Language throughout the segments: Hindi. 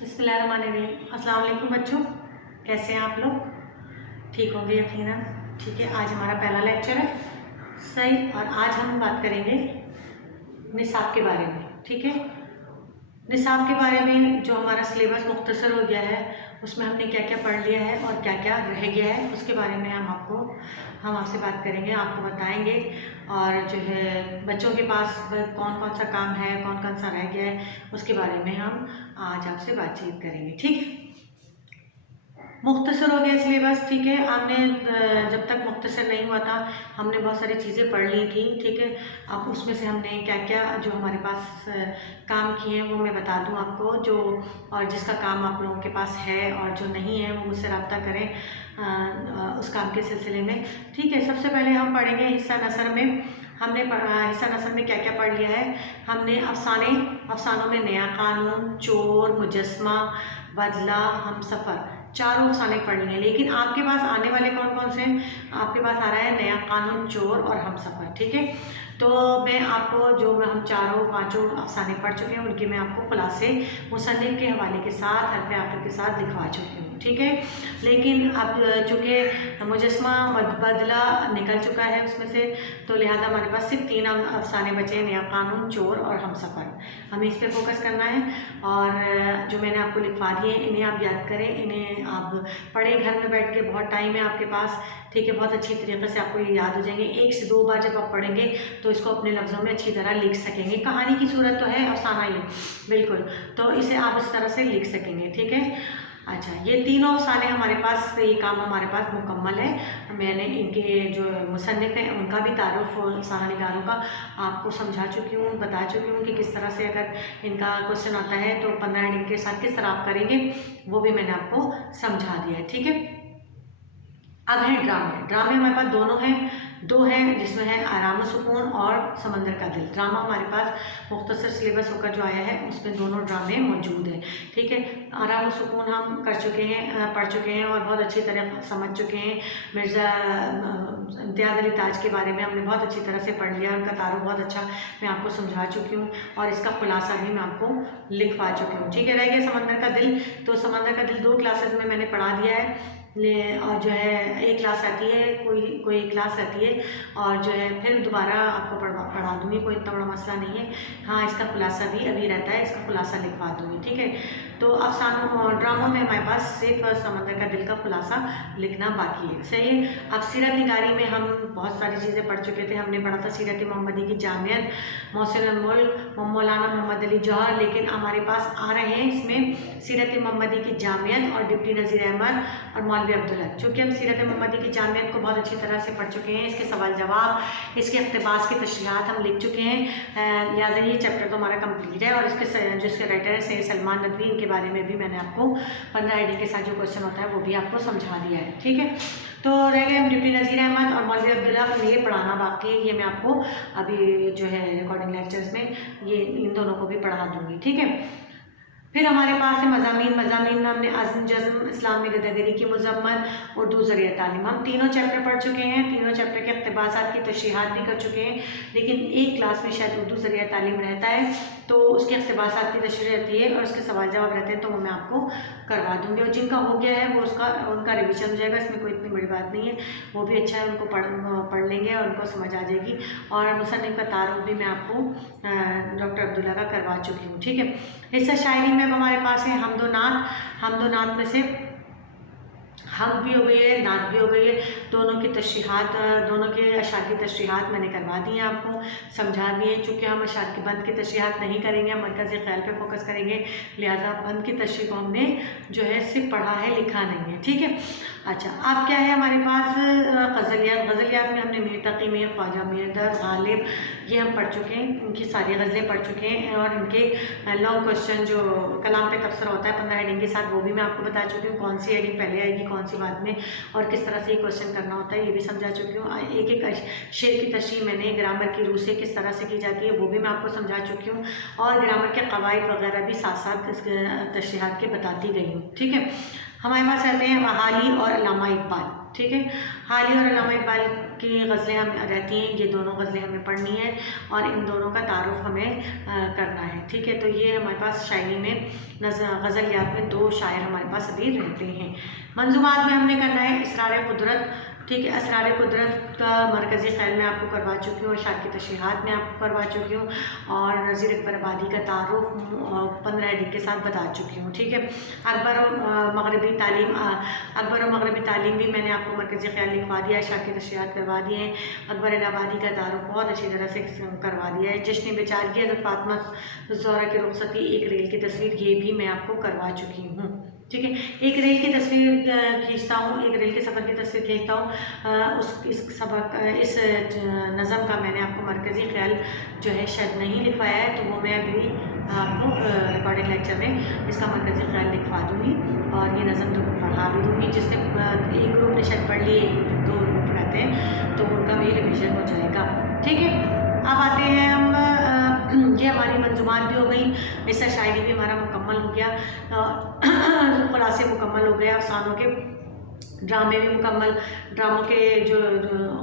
बिस्मिल्लाहिर्रहमानिर्रहीम। अस्सलाम वालेकुम बच्चों, कैसे हैं आप लोग? ठीक होंगे यकीनन। ठीक है, आज हमारा पहला लेक्चर है, सही। और आज हम बात करेंगे निसाब के बारे में। ठीक है, निसाब के बारे में जो हमारा सिलेबस मुख्तसर हो गया है उसमें हमने क्या क्या पढ़ लिया है और क्या क्या रह गया है उसके बारे में हम आपसे बात करेंगे, आपको बताएंगे। और जो है बच्चों के पास कौन कौन सा काम है, कौन कौन सा रह गया है, उसके बारे में हम आज आपसे बातचीत करेंगे। ठीक है, मुख्तसर हो गया सिलेबस। ठीक है, आपने जब तक मुख्तसर नहीं हुआ था हमने बहुत सारी चीज़ें पढ़ ली थी। ठीक है, अब उसमें से हमने क्या क्या जो हमारे पास काम किए हैं वो मैं बता दूं आपको, जो और जिसका काम आप लोगों के पास है और जो नहीं है वो मुझसे रब्ता करें उस काम के सिलसिले में। ठीक है, सबसे पहले हम पढ़ेंगे हिस्सा नसर में। हमने हिस्सा नसर में क्या क्या पढ़ लिया है। हमने अफसानों में नया कानून, चोर, मुजस्मा, बदला, हमसफ़र, चारों अफसाने पढ़ लिए। लेकिन आपके पास आने वाले कौन कौन से हैं? आपके पास आ रहा है नया कानून, चोर और हमसफ़र। ठीक है, तो मैं आपको जो हम चारों पांचों अफसाने पढ़ चुके हैं उनके मैं आपको खुलासे मुसन्निफ के हवाले के साथ हरफ आखिर के साथ लिखवा चुकी हूँ। ठीक है, लेकिन अब चूँकि मुजस्मा बदला निकल चुका है उसमें से, तो लिहाजा हमारे पास सिर्फ 3 अफसाने बचे हैं, नया कानून, चोर और हमसफ़र। हमें इस पर फोकस करना है। और जो मैंने आपको लिखवा दिए इन्हें आप याद करें, इन्हें आप पढ़ें घर में बैठ के, बहुत टाइम है आपके पास। ठीक है, बहुत अच्छी तरीके से आपको ये याद हो जाएंगे। 1 से 2 बार जब आप पढ़ेंगे तो इसको अपने लफ्ज़ों में अच्छी तरह लिख सकेंगे। कहानी की सूरत तो है, अफसाना ये बिल्कुल, तो इसे आप इस तरह से लिख सकेंगे। ठीक है, अच्छा, ये तीनों अफसाने हमारे पास, ये काम हमारे पास मुकम्मल है। मैंने इनके जो मुसन्निफ हैं उनका भी तारुफ अफसाना निगारों का आपको समझा चुकी हूँ, बता चुकी हूँ कि किस तरह से अगर इनका क्वेश्चन आता है तो 15 हेडिंग के साथ किस तरह आप करेंगे, वो भी मैंने आपको समझा दिया है। ठीक है, अब है ड्रामे हमारे पास दो हैं जिसमें है आराम सुकून और समंदर का दिल। ड्रामा हमारे पास मुख्तसर सिलेबस होकर जो आया है उसमें दोनों ड्रामे मौजूद हैं। ठीक है, आराम सुकून हम कर चुके हैं, पढ़ चुके हैं और बहुत अच्छी तरह समझ चुके हैं। मिर्ज़ा इम्तियाज़ अली ताज के बारे में हमने बहुत अच्छी तरह से पढ़ लिया, उनका तारुफ बहुत अच्छा मैं आपको समझा चुकी हूँ और इसका खुलासा भी मैं आपको लिखवा चुकी हूँ। ठीक है, रह गया समंदर का दिल। तो समंदर का दिल 2 क्लासेस में मैंने पढ़ा दिया है, और जो है एक क्लास आती है, कोई क्लास आती है और जो है फिर दोबारा आपको पढ़ा दूँगी, कोई इतना बड़ा मसला नहीं है। हाँ, इसका खुलासा भी अभी रहता है, इसका खुलासा लिखवा दूँगी। ठीक है, तो अफसानों और ड्रामों में हमारे पास सिर्फ समंदर का दिल का खुलासा लिखना बाकी है। सही है, अब सीरत निगारी में हम बहुत सारी चीज़ें पढ़ चुके थे। हमने पढ़ा था सीरत मोहम्मदी की जामियत, मोहसिन मुल्क, मौलाना मोहम्मद अली जौहर। लेकिन हमारे पास आ रहे हैं इसमें सीरत मोहम्मदी की जामियत और डिप्टी नज़ीर अहमद और मौलवी अब्दुल्ला। चूँकि हम सीरत मोहम्मदी की जामियत को बहुत अच्छी तरह से पढ़ चुके हैं, इसके सवाल जवाब, इसके इक़्तिबास की तशरीहात हम लिख चुके हैं, लिहाजा ये चैप्टर तो हमारा कंप्लीट है। और जिसके राइटर है सैयद सलमान नदवी, इनके बारे में भी मैंने आपको 15 हेडिंग के साथ जो क्वेश्चन होता है वो भी आपको समझा दिया है। ठीक है, तो रह गए हम डिप्टी नज़ीर अहमद और मौलवी अब्दुल्ला, ये पढ़ाना बाकी है। ये मैं आपको अभी जो है रिकॉर्डिंग लेक्चर्स में ये इन दोनों को भी पढ़ा दूँगी। ठीक है, फिर हमारे पास है मज़ामीन में हमने अज़्म जज़्म, इस्लाम में गदागरी की मज़म्मत, उर्दू ज़रिया तालीम। हम तीनों चैप्टर पढ़ चुके हैं, तीनों चैप्टर के इक़्तिबासात की तशरीहात भी कर चुके हैं। लेकिन एक क्लास में शायद उर्दू ज़रिया तालीम रहता है तो उसके इक़्तिबासात की तशरीह रहती है और उसके सवाल जवाब रहते हैं, तो वो मैं आपको करवा दूँगी। और जिनका हो गया है वो उनका रिविजन हो जाएगा, इसमें कोई इतनी बड़ी बात नहीं है, वो भी अच्छा है, उनको पढ़ लेंगे और उनको समझ आ जाएगी। और मुसन्निफ का तारुफ भी मैं आपको डॉक्टर अब्दुल्ला का करवा चुकी हूँ। ठीक है, हिस्सा शायरी में अब हमारे पास है हमदो नात में से हम भी हो गई है, नात भी हो गई है। दोनों की तशरीहात, दोनों के अशार की तशरीहात मैंने करवा दी हैं, आपको समझा दिए। चूँकि हम अशार की बंद की तशरीहात नहीं करेंगे, हम मरकज़ी ख़याल पे फोकस करेंगे, लिहाजा बंद की तशरीह को हमने जो है सिर्फ पढ़ा है, लिखा नहीं है। ठीक है, अच्छा, अब क्या है हमारे पास गज़लियात में हमने मीर तक़ी मीर, ख्वाजा मीर दर्द, गालिब, ये हम पढ़ चुके हैं, इनकी सारी गज़लें पढ़ चुके हैं। और इनके लॉन्ग क्वेश्चन जो कलाम पे तबसरा होता है 15 हेडिंग के साथ, वो भी मैं आपको बता चुकी हूँ, कौन सी हेडिंग पहले आएगी, कौन सी बाद में, और किस तरह से ये क्वेश्चन करना होता है, ये भी समझा चुकी हूँ। एक एक शेर की तशरीह मैंने ग्रामर की रूह से किस तरह से की जाती है वो भी मैं आपको समझा चुकी हूँ, और ग्रामर के कवायद वगैरह भी साथ साथ तशरीहात के बताती गई हूँ। ठीक है, हमारे पास रहते हैं हाली और अल्लामा इकबाल। ठीक है, हाली और अल्लामा इकबाल की गज़लें हम रहती हैं, ये दोनों गज़लें हमें पढ़नी है और इन दोनों का तारुफ हमें करना है। ठीक है, तो ये हमारे पास शायरी में गज़लियात में 2 शायर हमारे पास अभी रहते हैं। मंज़ूमात में हमने करना है इसरार कुदरत। ठीक है, असरार कुदरत का मरकज़ी ख़ैल मैं आपको करवा चुकी हूँ, अशार की तशरीहात में आपको करवा चुकी हूँ और नज़ीर अकबर आबादी का तारुफ 15 एडिट के साथ बता चुकी हूँ। ठीक है, अकबर और मगरबी तालीम भी मैंने आपको मरकज़ी ख़्याल लिखवा दिया, अशार की तशरीहात करवा दिए हैं, अकबर आबादी का तारुफ बहुत अच्छी तरह से करवा दिया है। जश्न बेचारगी हज़रत फ़ातिमा ज़ोहरा की रुख़सती, एक रेल की तस्वीर, ये भी मैं आपको करवा चुकी हूँ। ठीक है, एक रेल की तस्वीर खींचता हूँ, एक रेल के सफ़र की तस्वीर खींचता हूँ। इस नज़म का मैंने आपको मरकज़ी ख़्याल जो है शायद नहीं लिखवाया है, तो वो मैं अभी आपको रिकॉर्डिंग लेक्चर में इसका मरकज़ी ख़्याल लिखवा दूँगी और ये नज़म तो पढ़ा भी दूँगी। जिसने एक ग्रुप ने शायद पढ़ ली, एक ग्रुप 2 ग्रुप रहते हैं, तो उनका भी रिविज़न हो जाएगा। ठीक है, अब आते हैं हम, ये हमारी मंज़ूमात भी हो गई, इसका शायरी भी हमारा मुकम्मल हो गया, खुलासे मुकम्मल हो गए, अफसानों के ड्रामे भी मुकम्मल, ड्रामों के जो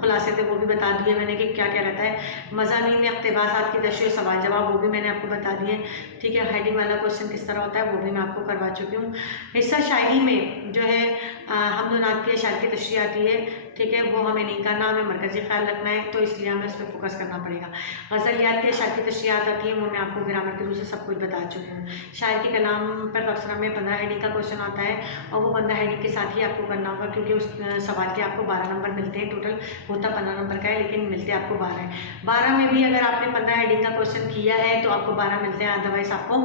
खुलासे थे वो भी बता दिए मैंने कि क्या क्या रहता है। मज़ामीन में इक़्तिबासात की तशरीह, सवाल जवाब, वो भी मैंने आपको बता दिए। ठीक है, हेडिंग वाला क्वेश्चन किस तरह होता है वो भी मैं आपको करवा चुकी हूँ। हिस्सा शायरी में जो है हमदो नात की अशार की तशरीह आती है। ठीक है, वो हमें नहीं करना, हमें मरकज़ी ख़्याल रखना है, तो इसलिए हमें उस पर फोकस करना पड़ेगा। गज़लियात की अशार की तशरीहात आती है, वो मैं आपको ग्रामर के रूप से सब कुछ बता चुकी हूँ। शायर के कलाम पर तबसरा में 15 हेडिंग का क्वेश्चन आता है और वो 15 हेडिंग के साथ ही आपको करना होगा, क्योंकि उस सवाल के आपको 12 नंबर मिलते हैं। टोटल होता 15 नंबर का है, लेकिन मिलते आपको 12 है। 12 में भी अगर आपने 15 हेडिंग का क्वेश्चन किया है तो आपको 12 मिलते हैं, अदरवाइज़ आपको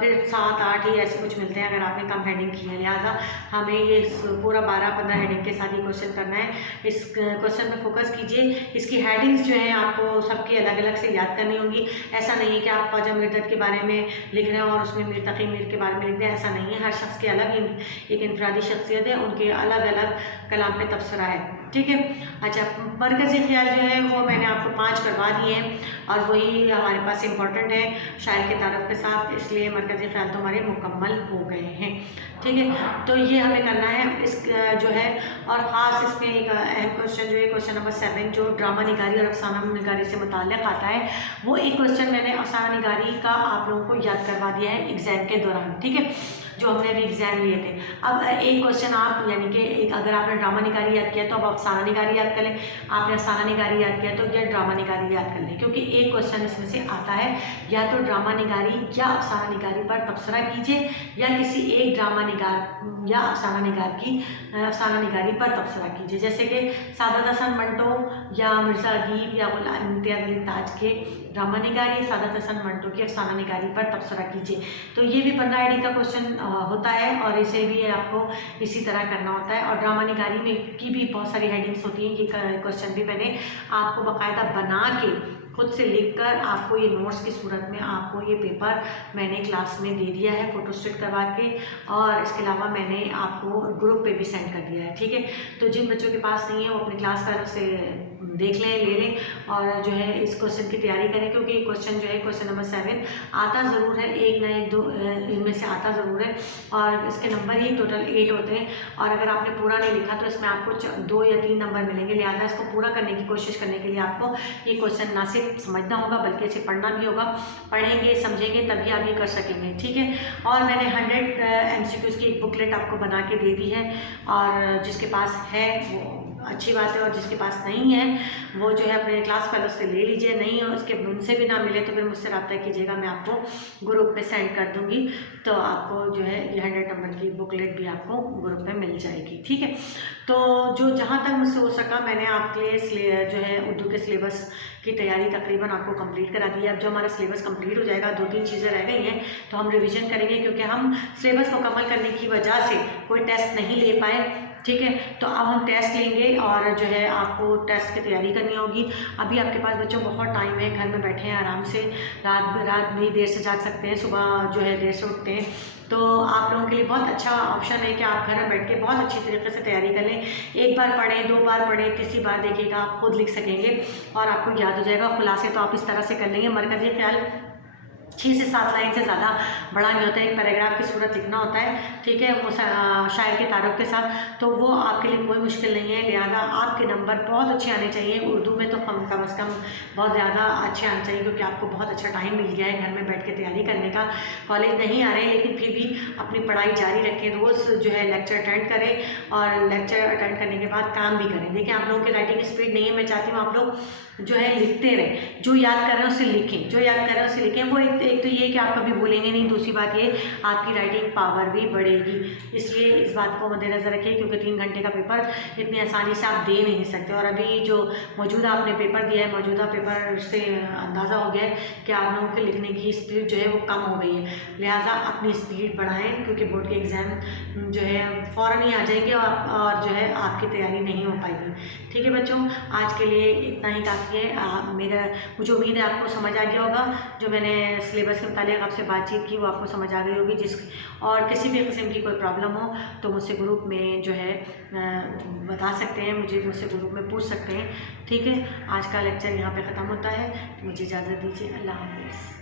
फिर 7, 8 ही ऐसे कुछ मिलते हैं अगर आपने कम हेडिंग की है। लिहाजा हमें ये पूरा 12-15 हेडिंग के साथ ही क्वेश्चन करना है। इस क्वेश्चन पे फोकस कीजिए। इसकी हेडिंग्स जो हैं आपको सबकी अलग अलग से याद करनी होंगी। ऐसा नहीं है कि आप ख्वाजा मिर्ज़त के बारे में लिख रहे हैं और उसमें मीर तक़ी मीर के बारे में लिख दें, ऐसा नहीं है। हर शख्स की अलग एक इनफरादी शख्सियत है, उनके अलग अलग कलाम पे तबसरा है। ठीक है, अच्छा, मरकज़ी ख़्याल जो है वो मैंने आपको 5 करवा दिए हैं और वही हमारे पास इम्पॉर्टेंट है शायर के तारुफ के साथ, इसलिए मरकज़ी ख़्याल तो हमारे मुकम्मल हो गए हैं। ठीक है, तो ये हमें करना है इस जो है, और ख़ास इसमें एक अहम क्वेश्चन जो है क्वेश्चन नंबर 7 जो ड्रामा निगारी और अफसाना निगारी से मुताल्लिक़ आता है, वो एक क्वेश्चन मैंने अफसाना निगारी का आप लोगों को याद करवा दिया है एग्ज़ाम के दौरान। ठीक है, जो हमने अभी एग्ज़ाम लिए थे। अब एक क्वेश्चन आप यानी कि एक अगर आपने ड्रामा निगारी याद किया तो अब अफसाना निगारी याद कर लें, आपने अफसाना निगारी याद किया तो यह ड्रामा निगारी याद कर लें, क्योंकि एक क्वेश्चन इसमें से आता है, या तो ड्रामा निगारी या अफसाना निगारी पर तबसरा कीजिए, या किसी एक ड्रामा निगार या अफसाना निगारी पर तबसरा कीजिए। जैसे कि सादत हसन मंटो या मिर्ज़ा अदीब या गुलाम इम्तियाज़ अली ताज के ड्रामा निगारी, सादत हसन मंटो की अफसाना निगारी पर तबसरा कीजिए। तो ये भी 15 आईडी का क्वेश्चन होता है और इसे भी आपको इसी तरह करना होता है। और ड्रामा निगारी में की भी बहुत सारी हेडिंग्स होती हैं। ये क्वेश्चन भी मैंने आपको बाकायदा बना के खुद से लिखकर आपको ये नोट्स की सूरत में आपको ये पेपर मैंने क्लास में दे दिया है फोटोस्टेट करवा के, और इसके अलावा मैंने आपको ग्रुप पे भी सेंड कर दिया है। ठीक है, तो जिन बच्चों के पास नहीं है वो अपनी क्लास वालों से देख लें, ले लें और जो है इस क्वेश्चन की तैयारी करें, क्योंकि ये क्वेश्चन जो है क्वेश्चन नंबर 7 आता ज़रूर है, एक ना एक 2 इनमें से आता ज़रूर है, और इसके नंबर ही टोटल 8 होते हैं। और अगर आपने पूरा नहीं लिखा तो इसमें आपको 2 या 3 नंबर मिलेंगे। लिहाजा इसको पूरा करने की कोशिश करने के लिए आपको ये क्वेश्चन ना सिर्फ समझना होगा बल्कि इसे पढ़ना भी होगा। पढ़ेंगे समझेंगे तभी आप ये कर सकेंगे। ठीक है, और मैंने 100 MCQs की एक बुकलेट आपको बना के दे दी है, और जिसके पास है वो अच्छी बात है, और जिसके पास नहीं है वो जो है अपने क्लास फेलो से ले लीजिए, नहीं हो उसके उनसे भी ना मिले तो फिर मुझसे रब्ता कीजिएगा, मैं आपको ग्रुप पे सेंड कर दूँगी, तो आपको जो है ये 100 नंबर की बुकलेट भी आपको ग्रुप पे मिल जाएगी। ठीक है, तो जो जहाँ तक मुझसे हो सका मैंने आपके लिए जो है उर्दू के सिलेबस की तैयारी तकरीबन आपको कंप्लीट करा दी है। अब जो हमारा सिलेबस कंप्लीट हो जाएगा, 2-3 चीज़ें रह गई हैं तो हम रिवीजन करेंगे, क्योंकि हम सिलेबस को कमल करने की वजह से कोई टेस्ट नहीं ले पाए। ठीक है, तो अब हम टेस्ट लेंगे और जो है आपको टेस्ट की तैयारी करनी होगी। अभी आपके पास बच्चों बहुत टाइम है, घर में बैठे हैं आराम से, रात भी देर से जाग सकते हैं, सुबह जो है देर से उठते हैं, तो आप लोगों के लिए बहुत अच्छा ऑप्शन है कि आप घर में बैठ के बहुत अच्छी तरीके से तैयारी कर लें। एक बार पढ़ें, 2 बार पढ़ें, तीसरी बार देखिएगा आप खुद लिख सकेंगे और आपको याद हो जाएगा। खुलासे तो आप इस तरह से कर लेंगे। मरकज़ी ख्याल 6 से 7 लाइन से ज़्यादा बड़ा नहीं होता है, एक पैराग्राफ की सूरत लिखना होता है, ठीक है, शायर के तारुफ के साथ। तो वो आपके लिए कोई मुश्किल नहीं है, लिहाजा आपके नंबर बहुत अच्छे आने चाहिए। उर्दू में तो कम से कम बहुत ज़्यादा अच्छे आने चाहिए, क्योंकि आपको बहुत अच्छा टाइम मिल गया है घर में बैठ के तैयारी करने का। कॉलेज नहीं आ रहे हैं लेकिन फिर भी अपनी पढ़ाई जारी रखें, रोज़ जो है लेक्चर अटेंड करें और लेक्चर अटेंड करने के बाद काम भी करें। देखिए आप लोगों की राइटिंग स्पीड नहीं है, मैं चाहती हूँ आप लोग जो है लिखते रहें, जो याद कर रहे हैं उसे लिखें, जो याद कर रहे हैं उसे लिखें। वो एक तो ये कि आप कभी भूलेंगे नहीं, दूसरी बात ये आपकी राइटिंग पावर भी बढ़ेगी। इसलिए इस बात को मद्देनज़र रखिए, क्योंकि 3 घंटे का पेपर इतनी आसानी से आप दे नहीं सकते। और अभी जो मौजूदा आपने पेपर दिया है, मौजूदा पेपर से अंदाज़ा हो गया है कि आप लोगों के लिखने की स्पीड जो है वो कम हो गई है। लिहाजा अपनी स्पीड बढ़ाएँ, क्योंकि बोर्ड के एग्ज़ाम जो है फ़ौरन ही आ जाएंगे और जो है आपकी तैयारी नहीं हो पाएगी। ठीक है बच्चों, आज के लिए इतना ही काफ़ी है। मुझे उम्मीद है आपको समझ आ गया होगा। जो मैंने सिलेबस के मुताबिक आपसे बातचीत की वो आपको समझ आ गई होगी। और किसी भी किस्म की कोई प्रॉब्लम हो तो मुझसे ग्रुप में जो है बता सकते हैं, मुझसे ग्रुप में पूछ सकते हैं। ठीक है, आज का लेक्चर यहाँ पे ख़त्म होता है, मुझे इजाज़त दीजिए। अल्लाह हाफ़िज़।